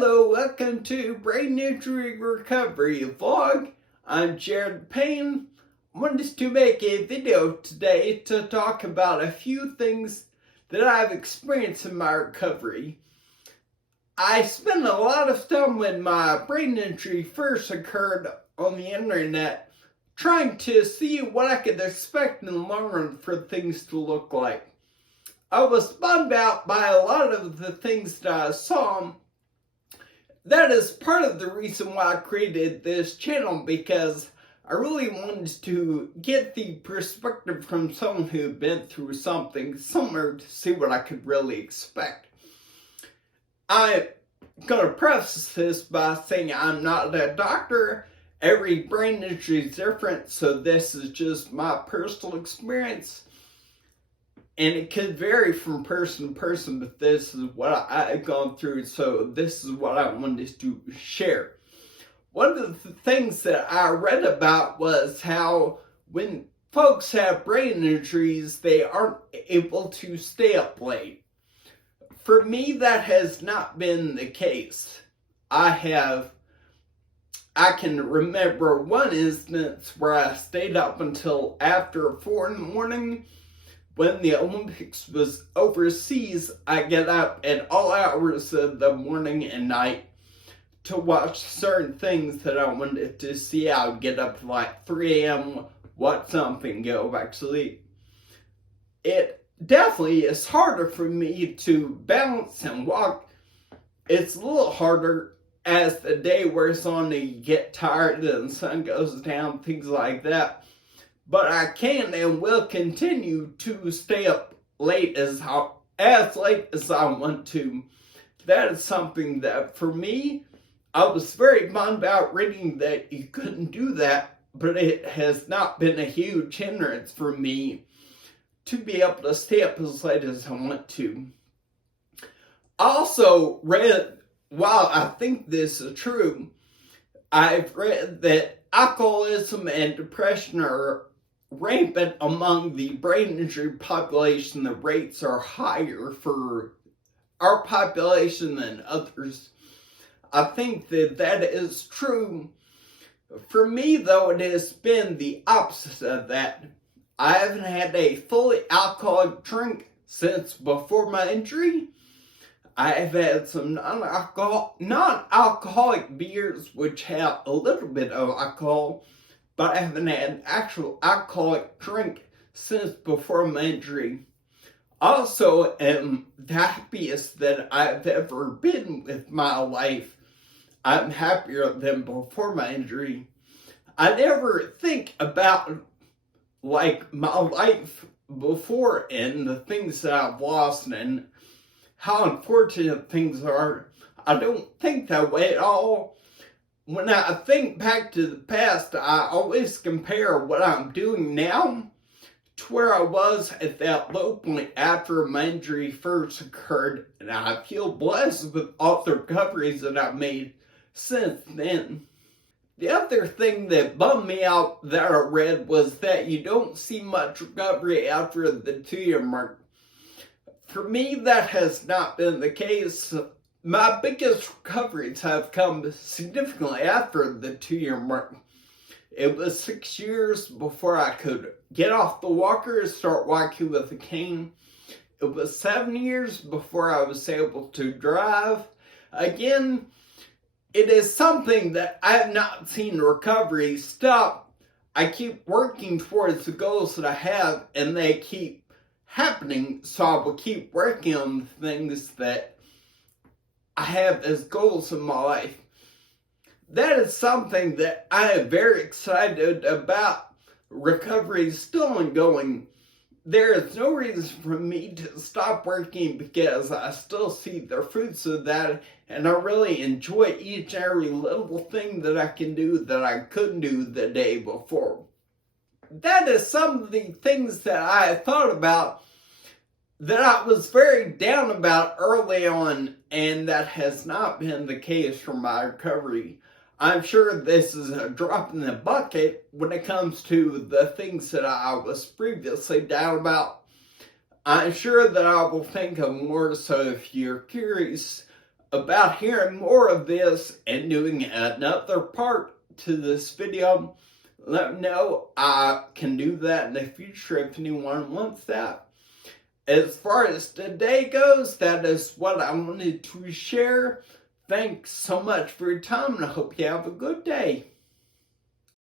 Hello, welcome to Brain Injury Recovery Vlog. I'm Jared Payne. I wanted to make a video today to talk about a few things that I've experienced in my recovery. I spent a lot of time when my brain injury first occurred on the internet trying to see what I could expect in the long run for things to look like. I was bummed out by a lot of the things that I saw. That is part of the reason why I created this channel, because I really wanted to get the perspective from someone who had been through something similar to see what I could really expect. I'm going to preface this by saying I'm not a doctor. Every brain injury is different, so this is just my personal experience. And it could vary from person to person, but this is what I've gone through, so this is what I wanted to share. One of the things that I read about was how when folks have brain injuries, they aren't able to stay up late. For me, that has not been the case. I can remember one instance where I stayed up until after 4 in the morning. When the Olympics was overseas, I get up at all hours of the morning and night to watch certain things that I wanted to see. I would get up at like 3 a.m., watch something, go back to sleep. It definitely is harder for me to balance and walk. It's a little harder as the day wears on and you get tired and the sun goes down, things like that. But I can and will continue to stay up late as late as I want to. That is something that, for me, I was very bummed out reading that you couldn't do that, but it has not been a huge hindrance for me to be able to stay up as late as I want to. I also read, while I think this is true, I've read that alcoholism and depression are rampant among the brain injury population. The rates are higher for our population than others. I think that is true. For me, though, it has been the opposite of that. I haven't had a fully alcoholic drink since before my injury. I have had some non-alcoholic beers which have a little bit of alcohol, but I haven't had an actual alcoholic drink since before my injury. Also, am the happiest that I've ever been with my life. I'm happier than before my injury. I never think about like my life before and the things that I've lost and how unfortunate things are. I don't think that way at all. When I think back to the past, I always compare what I'm doing now to where I was at that low point after my injury first occurred, and I feel blessed with all the recoveries that I've made since then. The other thing that bummed me out that I read was that you don't see much recovery after the 2-year mark. For me, that has not been the case. My biggest recoveries have come significantly after the 2-year mark. It was 6 years before I could get off the walker and start walking with a cane. It was 7 years before I was able to drive. Again, it is something that I have not seen recovery stop. I keep working towards the goals that I have, and they keep happening, so I will keep working on the things that I have as goals in my life. That is something that I am very excited about. Recovery is still ongoing. There is no reason for me to stop working because I still see the fruits of that, and I really enjoy each and every little thing that I can do that I couldn't do the day before. That is some of the things that I thought about that I was very down about early on, and that has not been the case for my recovery. I'm sure this is a drop in the bucket when it comes to the things that I was previously down about. I'm sure that I will think of more, so if you're curious about hearing more of this and doing another part to this video, let me know. I can do that in the future if anyone wants that. As far as today goes, that is what I wanted to share. Thanks so much for your time, and I hope you have a good day.